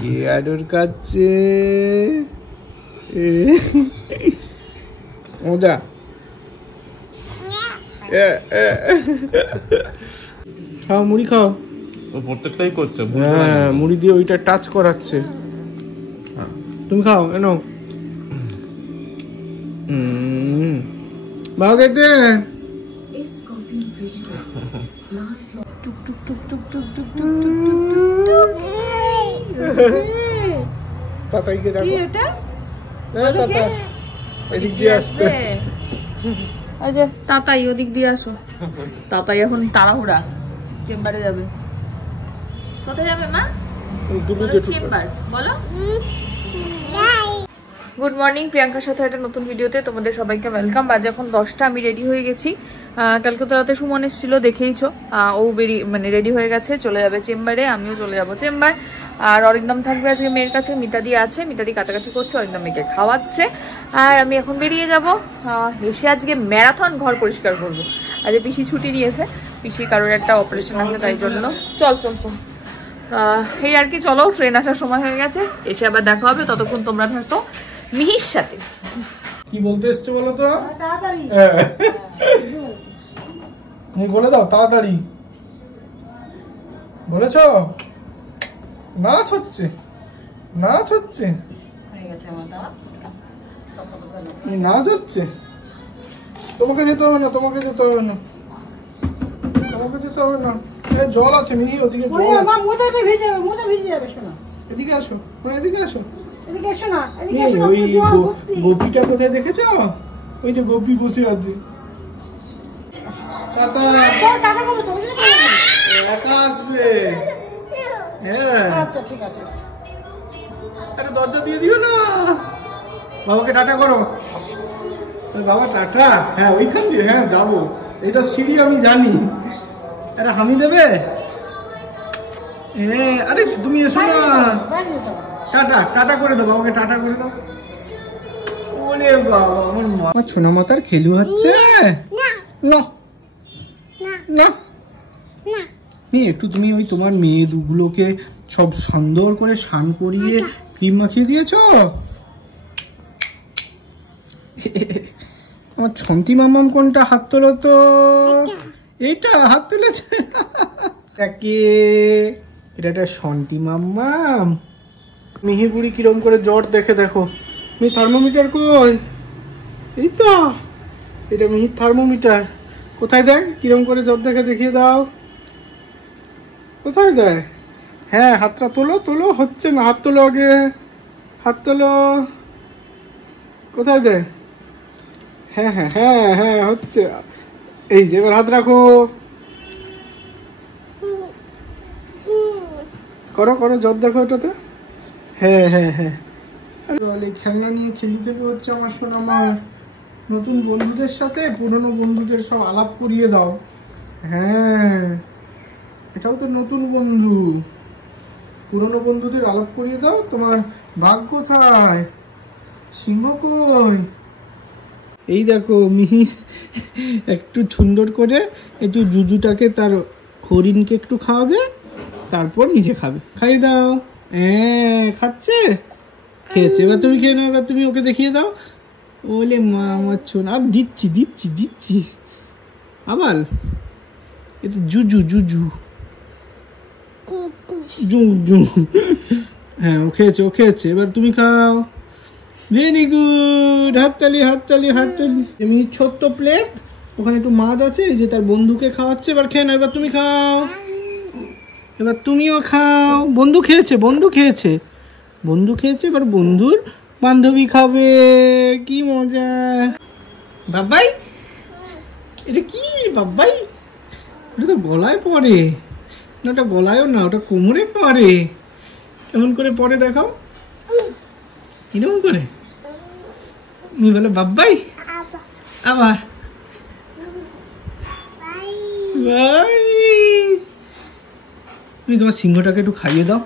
কে আদর কাচ্ছে মজা। খাও মুড়ি খাও। প্রত্যেকটাই করছে। হ্যাঁ মুড়ি দিয়ে ওইটা টাচ করাচ্ছে। তুমি খাও এনো। বাবা খেতে। তাতাইকে দেখো। তাতা এদিক দিয়ে আসতে। ওই যে তাতাই ওদিক দিয়ে আসো। তাতাই এখন তাড়াহুড়া চেম্বারে যাবে। কোথায় যাবে মা? চেম্বার বলো। গুড মর্নিং, প্রিয়াঙ্কার সাথে একটা নতুন ভিডিওতে তোমাদের সবাইকে ওয়েলকাম। বাজে এখন 10টা, আমি রেডি হয়ে গেছি। কালকে তো রাতে সুমন এসেছিল, দেখেইছো। ও রেডি হয়ে গেছে, চলে যাবে চেম্বারে, আমিও চলে যাবো চেম্বার। আর অরিন্দম থাকবে আজকে মেয়ের কাছে, মিতাদি আছে, মিতাদি কাছাকাছি করছে, অরিন্দম মেয়েকে খাওয়াচ্ছে। আর আমি এখন বেরিয়ে যাব, এসে আজকে ম্যারাথন ঘর পরিষ্কার করবো। আজকে পিসি ছুটি নিয়েছে, পিসি কারোর একটা অপারেশন আছে, তাই জন্য চল চল চল এই আর কি। চলো, ট্রেন আসার সময় হয়ে গেছে, এসে আবার দেখা হবে। ততক্ষণ তোমরা থাকতো মিহির সাথে। কি বলতে এসছো বলো তো? তাড়াতাড়ি বলে দাও, তাড়াতাড়ি বলেছ। নাচ হচ্ছে, নাচ হচ্ছে, নাচ হচ্ছে। তোমাকে যেতে হবে না, তোমাকে যেতে হবে না, তোমাকে যেতে হবে না। জল আছে মিহি, ওদিকে জল আছে। এদিকে আসো, এদিকে আসো। ওই গোপীটা কোথায় দেখেছ? ওই যে গোপী বসে আছে। একা আসবে। হ্যাঁ আচ্ছা ঠিক আছে। আরে দরজা দিয়ে দিও না। বাবাকে টাটা করো। বাবা টাটা। হ্যাঁ ওইখান দিয়ে, হ্যাঁ যাবো। এটা সিঁড়ি আমি জানি। আরে হামি দেবে। আরে তুমি এসো না। টাটা টাটা করে দাও, বাবাকে টাটা করে দাও। ওরে বাবা, আমার ছোনা মাতার খেলু হচ্ছে না না। একটু তুমি ওই তোমার মেয়ে দুগুলোকে সব সুন্দর করে স্নান করিয়ে ক্রিম মাখিয়ে দিয়েছো। আমার ছন্তি মামাম কোনটা? হাত তোলো তো। এইটা হাত তুলেছে। এটা একটা সন্তি মাম্মাম। মিহি বুড়ি কিরম করে জ্বর দেখে দেখো। মিহি থার্মোমিটার কই? এই তো, এটা মিহির থার্মোমিটার। কোথায় দেয়? কিরম করে জ্বর দেখে দেখিয়ে দাও। কোথায় দেয়? হ্যাঁ হাতটা তোলো, তোলো। হচ্ছে না, হাত তোলো আগে, হাত তোলো। কোথায় দেয়? হ্যাঁ হ্যাঁ হ্যাঁ হ্যাঁ হচ্ছে। এই যে এবার হাত রাখো। করো করো, জ্বর দেখো ওটাতে। হ্যাঁ হ্যাঁ হ্যাঁ। খেলনা নিয়ে খেলু খেলু হচ্ছে আমার সোনা মা। নতুন বন্ধুদের সাথে পুরনো বন্ধুদের সব আলাপ করিয়ে দাও। হ্যাঁ এটাও তো নতুন বন্ধু। পুরনো বন্ধুদের আলাপ করিয়ে দাও। তোমার ভাগ কোথায়? সিংহ কই? এই দেখো মিহি একটু সুন্দর করে একটু জুজুটাকে, তার হরিণকে একটু খাওয়াবে, তারপর নিজে খাবে। খাইয়ে দাও। হ্যাঁ খাচ্ছে, খেয়েছে। এবার তুমি খেয়ে নাও, এবার তুমি ওকে দেখিয়ে দাও। ওলে মা আমার ছোন। আর দিচ্ছি দিচ্ছি দিচ্ছি আবার। এটা জুজু জুজু জু জু। হ্যাঁ ও খেয়েছে, ও খেয়েছে। এবার তুমি খাও। Very good. হাততালি হাততালি হাততালি। এমনি ছোট্ট প্লেট, ওখানে একটু মাছ আছে, এই যে তার বন্ধুকে খাওয়াচ্ছে। এবার খেয়ে নাও, এবার তুমি খাও। এবার তুমিও খাও। বন্ধু খেয়েছে, বন্ধু খেয়েছে, বন্ধু খেয়েছে। এবার বন্ধুর বান্ধবী খাবে। কি মজা। বাবাই, এটা কি বাবাই? ওটা তো গলায় পড়ে না। ওটা গলায়ও না, ওটা কোমরে পড়ে। কেমন করে পড়ে দেখাও। এরকম করে তুমি বলো বাবাই। আবার তুমি তোমার সিংহটাকে একটু খাইয়ে দাও।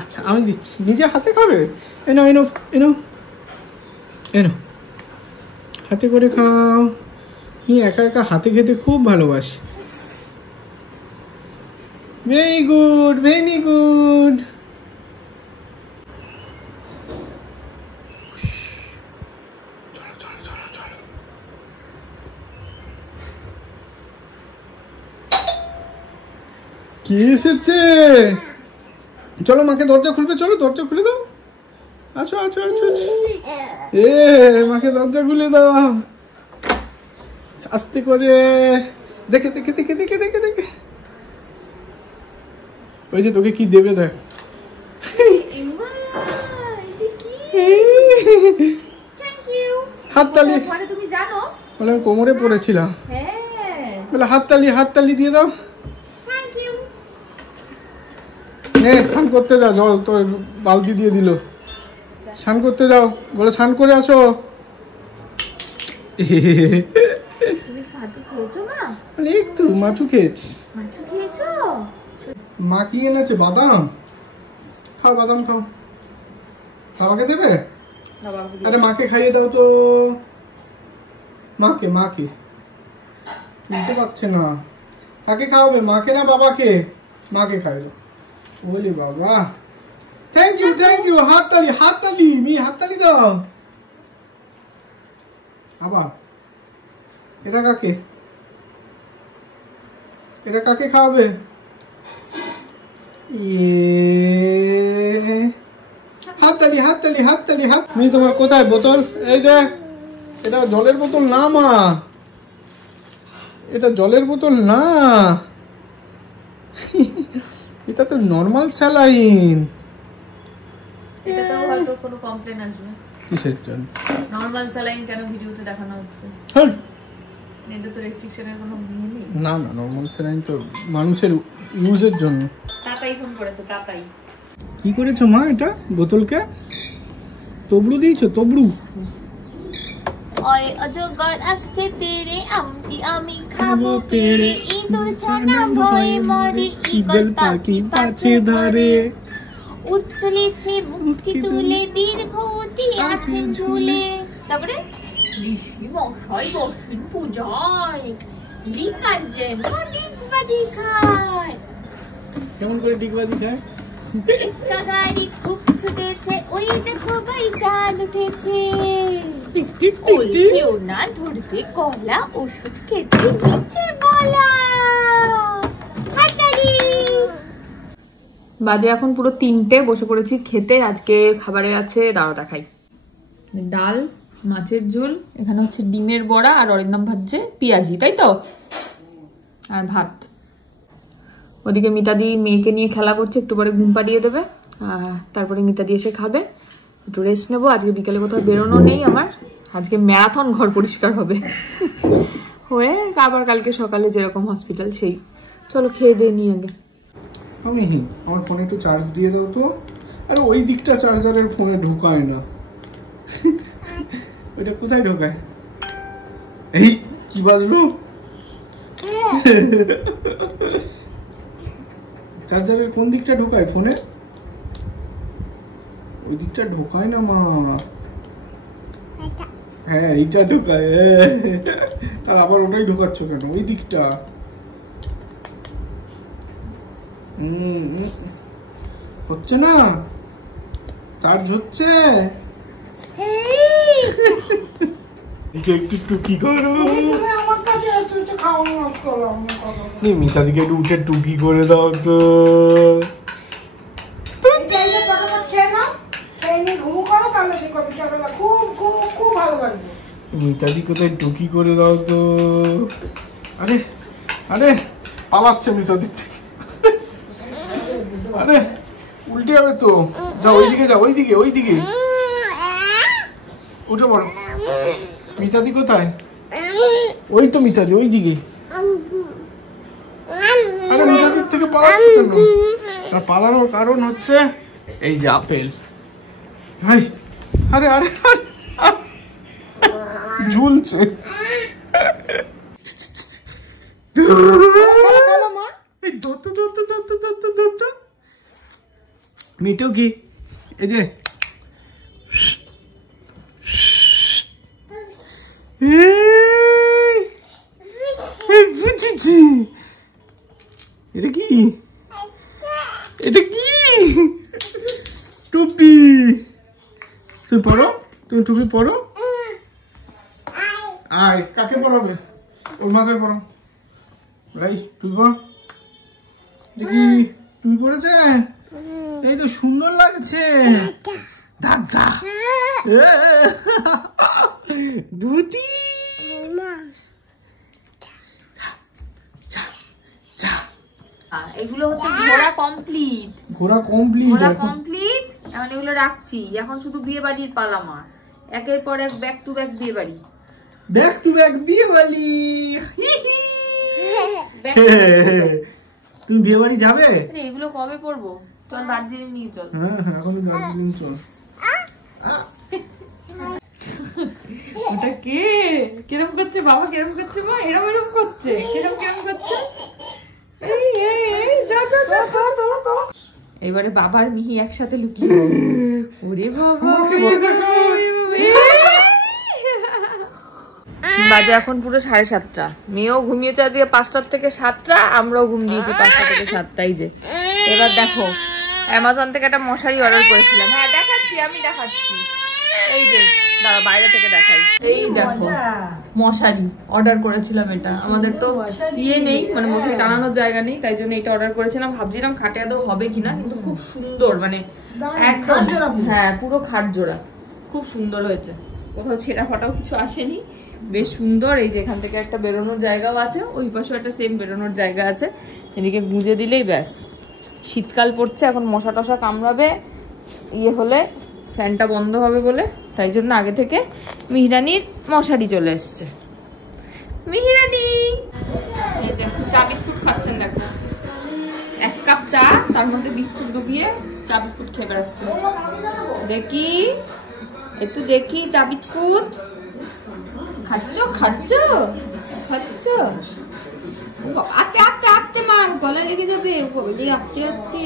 আচ্ছা আমি দিচ্ছি, নিজে হাতে খাবে। এনো এনো এনো এনো, হাতে করে খাও। তুমি একা একা হাতে খেতে খুব ভালোবাসে। Very good, very good. চলো চলো চলো চলো। কে এসেছে? চলো মাকে দরজা খুলবে, চলো দরজা খুলে দাও। আছো আছো আছো আছো। মাকে দরজা খুলে দাও আস্তে করে। দেখে দেখে দেখে দেখে দেখে দেখে ওই যে তোকে কি দেবে দেখ। হাততালি। তুমি জানো বলে আমি কোমরে পড়েছিলাম। হ্যাঁ বলে হাততালি, হাততালি দিয়ে দাও। নে স্নান করতে যাও, জল তো বালতি দিয়ে দিল। স্নান করতে যাও, বলে স্নান করে আসো। তুমি ফাটু খেয়েছো মা? একটু মাছু খেয়েছি। মাছু খেয়েছো? মা কি এনেছে? বাদাম খাও, বাদাম খাও। বাবাকে দেবে? আরে মাকে খাইয়ে দাও তো। মাকে মাকে তুলতে পারছে না। কাকে খাওয়াবে? মাকে না বাবাকে? মাকে খাইয়ে দাও। বলি বাবা, থ্যাংক ইউ থ্যাংক ইউ। হাততালি হাততালি, মি হাততালি দাও। আবার এটা কাকে? এটা কাকে খাওয়াবে? হাততালি হাততালি হাততালি হাত। মি তোমার কোথায় বোতল? এই দেখ, এটা জলের বোতল না মা, এটা জলের বোতল না, এটা তো নর্মাল স্যালাইন। এটাতেও হয়তো কোনো কমপ্লেন আসবে। কিসের জন্য? নরমাল স্যালাইন কেন ভিডিওতে দেখানো হচ্ছে? হ্যাঁ, এতে তো রেস্ট্রিকশনের কোনো নিয়ে নেই। না না, নর্মাল স্যালাইন তো মানুষের ইউজের জন্য। তাতাই ফোন করেছে, তাতাই। কি করেছো মা এটা বোতলকে? তবড়ু দিয়েছো? তবড়ু? ওই অজগর আসছে তেরে আমটি আমি খাবো পেরে ইঁদুর ছানা ভয়ে মরে ঈগল পাখি পাছে ধরে উচ্চলেছে মুক্তি তুলে দীর্ঘ অতি আছেন ঝুলে। তারপরে ঋষি মশাই বসেন পূজায়, লিকার যেন ডিগবাজি খায়। কেমন করে ডিগবাজি খায়? একটা গাড়ি খুব ছুটেছে, ওই দেখো ভাই চাঁদ উঠেছে। টিক টিক ওই টিক টিক। কেউ না ধরবে কলা, ওষুধ খেতে দিচ্ছে বলা। হাততালি। বাজে এখন পুরো 3টে, বসে পড়েছি খেতে। আজকে খাবারে আছে, দাঁড়া দেখাই, ডাল, মাছের ঝোল, এখানে হচ্ছে ডিমের বড়া, আর অরিন্দম ভাজছে পেঁয়াজি, তাই তো, আর ভাত। ওদিকে মিতাদি মেয়েকে নিয়ে খেলা করছে, একটু পরে ঘুম পাড়িয়ে দেবে, তারপরে মিতাদি এসে খাবে, একটু রেস্ট নেবো। আজকে বিকেলে কোথাও বেরোনো নেই আমার, আজকে ম্যারাথন ঘর পরিষ্কার হবে হয়ে আবার কালকে সকালে যেরকম হসপিটাল সেই। চলো খেয়ে দিয়ে নিয়ে আগে। আমি আমার ফোনে একটু চার্জ দিয়ে দাও তো। আরে ওই দিকটা চার্জারের ফোনে ঢোকায় না। ওইটা কোথায় ঢোকায়? এই কি বাজলো? চার্জারের কোন দিকটা ঢোকায় ফোনে? ওই দিকটা ঢোকায় না মা। হ্যাঁ এইটা ঢোকায়। তার আবার ওটাই ঢোকাচ্ছ কেন? ওই দিকটা। হচ্ছে না, চার্জ হচ্ছে। একটু টুকি করো। মিতাদিকে একটু উঠে টুকি করে দাও তো। মিতাদি কোথায় টুকি করে দাও তো। আরে আরে পালাচ্ছে মিতাদি। আরে উল্টে যাবে তো। যাও ওইদিকে, যাও ওইদিকে, ওইদিকে উঠে পড়ো। মিতাদি কোথায়? ওই তো মিতাদি ওইদিকে। আরে মিতাদির থেকে পালাচ্ছ কেন? আর পালানোর কারণ হচ্ছে এই যে আপেল। ভাই আরে আরে ঝুলছে। মিটু কি এই যে এটা কি? এটা কি? টুপি। তুমি পরো, তুমি টুপি পরো। আয়, কাকে পরাবে? ওর মাথায় পরো। রাই, টুপি পরো। দেখি টুপি পরেছে, এই তো সুন্দর লাগছে। দাদা দুটি এগুলো হচ্ছে ঘোরা কমপ্লিট। ঘোরা কমপ্লিট। ঘোরা কমপ্লিট। এখন এগুলো রাখছি, এখন শুধু বিয়ে বাড়ির পালা আমার। একের পর এক ব্যাক টু ব্যাক বিয়ে বাড়ি। ব্যাক টু ব্যাক বিয়ে বাড়ি। তুমি বিয়ে বাড়ি যাবে? এগুলো কবে পরবো? চল দার্জিলিং নিয়ে চল। হ্যাঁ হ্যাঁ, এখন দার্জিলিং চল। ওটা কে? কিরম করছে বাবা? কিরম করছে মা? এরম এরম করছে, কিরম কিরম করছে। এই এই এই যা যা যা। এবারে বাবার মিহি একসাথে লুকিয়েছে। ওরে বাবা, বাজে এখন পুরো 7:30। মেয়েও ঘুমিয়েছে আজকে 5টা থেকে 7টা, আমরাও ঘুম দিয়েছি 5টা থেকে 7টাই। যে এবার দেখো, অ্যামাজন থেকে একটা মশারি অর্ডার করেছিলাম। হ্যাঁ দেখাচ্ছি, আমি দেখাচ্ছি। এই যে দাঁড়া, বাইরে থেকে দেখাই। এই দেখো মশারি অর্ডার করেছিলাম। এটা আমাদের তো ইয়ে নেই, মানে মশারি টানানোর জায়গা নেই, তাই জন্য এটা অর্ডার করেছিলাম। ভাবছিলাম খাটে আদৌ হবে কিনা, কিন্তু খুব সুন্দর, মানে একদম হ্যাঁ পুরো খাট জোড়া, খুব সুন্দর হয়েছে। কোথাও ছেঁড়া ফাটাও কিছু আসেনি, বেশ সুন্দর। এই যে এখান থেকে একটা বেরোনোর জায়গাও আছে, ওই পাশেও একটা সেম বেরোনোর জায়গা আছে। এদিকে গুঁজে দিলেই ব্যাস। শীতকাল পড়ছে, এখন মশা টশা কামড়াবে, ইয়ে হলে ফ্যানটা বন্ধ হবে বলে, তাই জন্য আগে থেকে মিহিরানির মশারি চলে এসছে। মিহিরানি এই যে চা বিস্কুট খাচ্ছেন, দেখো 1 কাপ চা, তার মধ্যে বিস্কুট ডুবিয়ে চা বিস্কুট খেয়ে বেড়াচ্ছে। দেখি একটু দেখি, চা বিস্কুট খাচ্ছ খাচ্ছ খাচ্ছ। আস্তে আস্তে আস্তে মা, গলা লেগে যাবে। আস্তে আস্তে।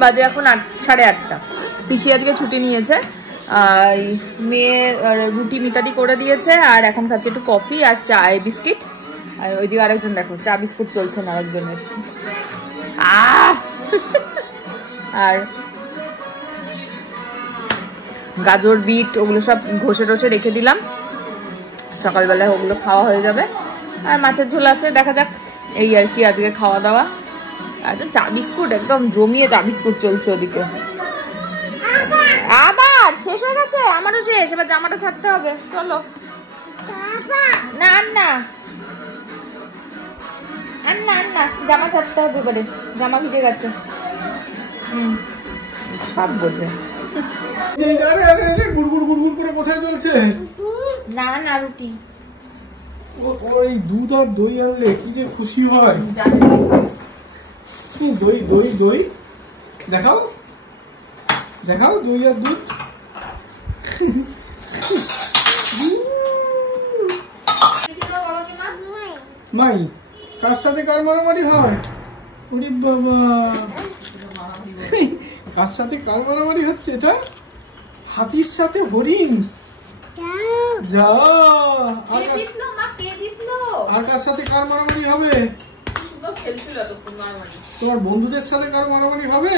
বাজে এখন 8:30। পিসি আজকে ছুটি নিয়েছে, মেয়ে রুটি মিতাদি করে দিয়েছে, আর এখন খাচ্ছে একটু কফি আর চা বিস্কিট। আর ওইদিকে আরেকজন দেখো চা বিস্কুট চলছে না আরেকজনের। আর গাজর বিট ওগুলো সব ঘষে টষে রেখে দিলাম, সকালবেলায় ওগুলো খাওয়া হয়ে যাবে। আর মাছের ঝোল আছে, দেখা যাক। এই আর কি আজকে খাওয়া দাওয়া। একদম চা বিস্কুট একদম জমিয়ে চা বিস্কুট চলছে ওদিকে। আবার শেষ হয়ে গেছে, আমারও শেষ। এবার জামাটা ছাড়তে হবে, চলো। না না না না, জামা ছাড়তে হবে এবারে, জামা ভিজে গেছে। সব বোঝে। কোথায় চলছে? না না, রুটি। ওই দুধ আর দই আনলে কি যে খুশি হয়। দই দই দই দেখাও, দেখাও দই আর দুধ। মাই, কার সাথে কার মারামারি হয়? ওরে বাবা, কার সাথে কার মারামারি হচ্ছে? এটা হাতির সাথে হরিণ। যা, আর কার সাথে কার মারামারি হবে? তোমার বন্ধুদের সাথে কার মারামারি হবে?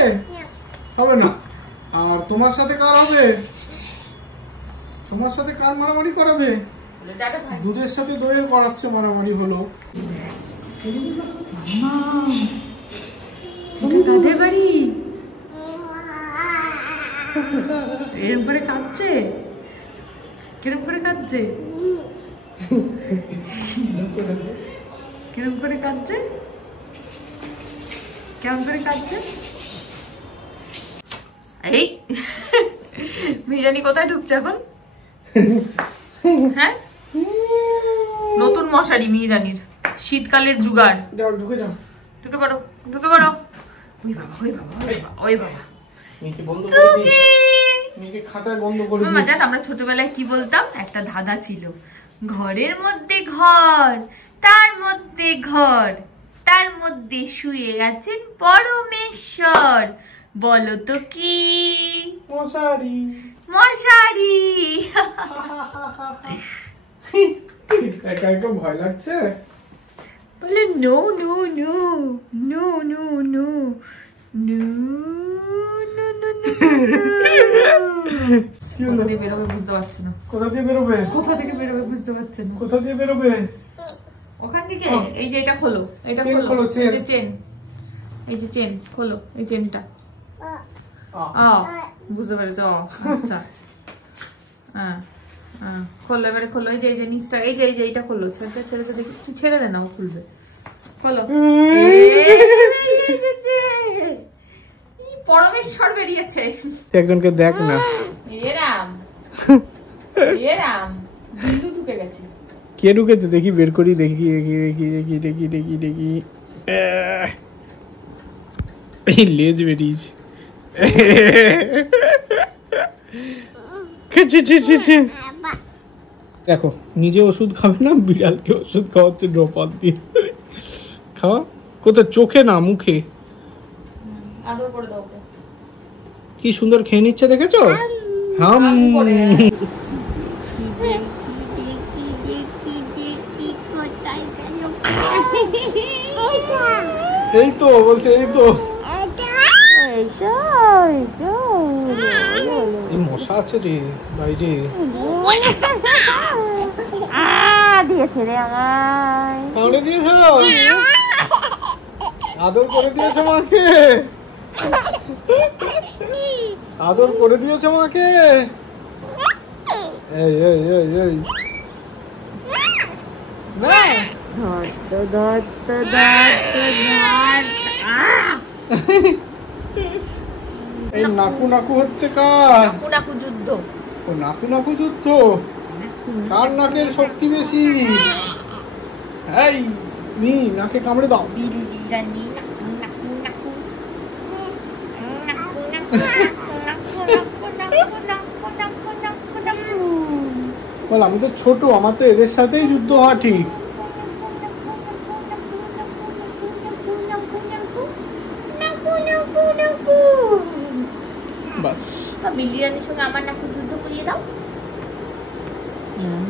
হবে না। আর তোমার সাথে কার হবে? তোমার সাথে কার মারামারি করাবে? দুধের সাথে দইয়ের করাচ্ছে মারামারি হলো। কাদের বাড়ি? এরকম করে কাঁদছে, কিরম করে কাঁদছে, কিরম করে কাঁদছে, কেমন করে কাঁদছে। এই মিহিরানি কোথায় ঢুকছে এখন? হ্যাঁ, নতুন মশারি মিহিরানির, শীতকালের জুগাড়। যাও, ঢুকে যাও, ঢুকে পড়ো, ঢুকে পড়ো। ওই বাবা, ওই বাবা, ওই বাবা। মামা জান, আমরা ছোটবেলায় কি বলতাম? একটা ধাঁধা ছিল, ঘরের মধ্যে ঘর, তার মধ্যে ঘর, তার মধ্যে শুয়ে আছেন পরমেশ্বর, বলো তো কি? মশারি। মশারি। একা একা ভয় লাগছে? বলে no no no no no no no কোথা দিয়ে বেরোবে বুঝতে পারছি না। কোথা দিয়ে বেরোবে? কোথা থেকে বেরোবে বুঝতে পারছি না। কোথা দিয়ে বেরোবে? ওখান থেকে। এই যে এটা খোলো, এটা চেন খোলো, খোলো, চেন। এই যে চেন, এই যে চেন খোলো, এই চেনটা। বুঝতে পেরেছো? আচ্ছা হ্যাঁ হ্যাঁ, খোলো এবারে খোলো। এই যে এই যে নিচটা, এই যে এইটা খোলো। ছেড়ে ছেড়ে তো দেখি, তুই ছেড়ে দে না, ও খুলবে। খোলো। পরমেশ্বর বেরিয়েছে। একজনকে দেখ না। এরাম এরাম বিন্দু ঢুকে গেছে। কে ঢুকেছে দেখি, বের করি, দেখি দেখি দেখি দেখি দেখি দেখি দেখি। এই লেজ বেরিয়েছে। দেখো, নিজে ওষুধ খাবে না, বিড়ালকে ওষুধ খাওয়াচ্ছে ড্রপার দিয়ে। খাওয়া কোথায়? চোখে না, মুখে। আদর করে দাও। কি সুন্দর খেয়ে নিচ্ছে, দেখেছো? হাম করে। এই তো বলছে, এই তো। এই মশা আছে রে বাইরে। দিয়েছে রে আমায়। কামড়ে দিয়েছ? আদর করে দিয়েছো মাকে? আদর করে দিয়েছো মাকে? এই এই এই এই এই নাকু নাকু হচ্ছে কার? নাকু যুদ্ধ। ও নাকু নাকু যুদ্ধ। কার নাকের শক্তি বেশি? এই নি নাকে কামড়ে দাও। বল, আমি তো ছোট, আমার তো এদের সাথেই যুদ্ধ হওয়া ঠিক। বাস, বিলিয়নের সঙ্গে আমার নাকি যুদ্ধ করিয়ে দাও।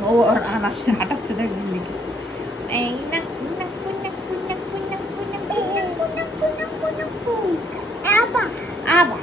ও আনাচ্ছে, হাঁটাচ্ছে দেখ বিল্লিকে। এই নাকু নাকু নাকু নাকু নাকু নাকু নাকু নাকু নাকু নাকু। আবার আবার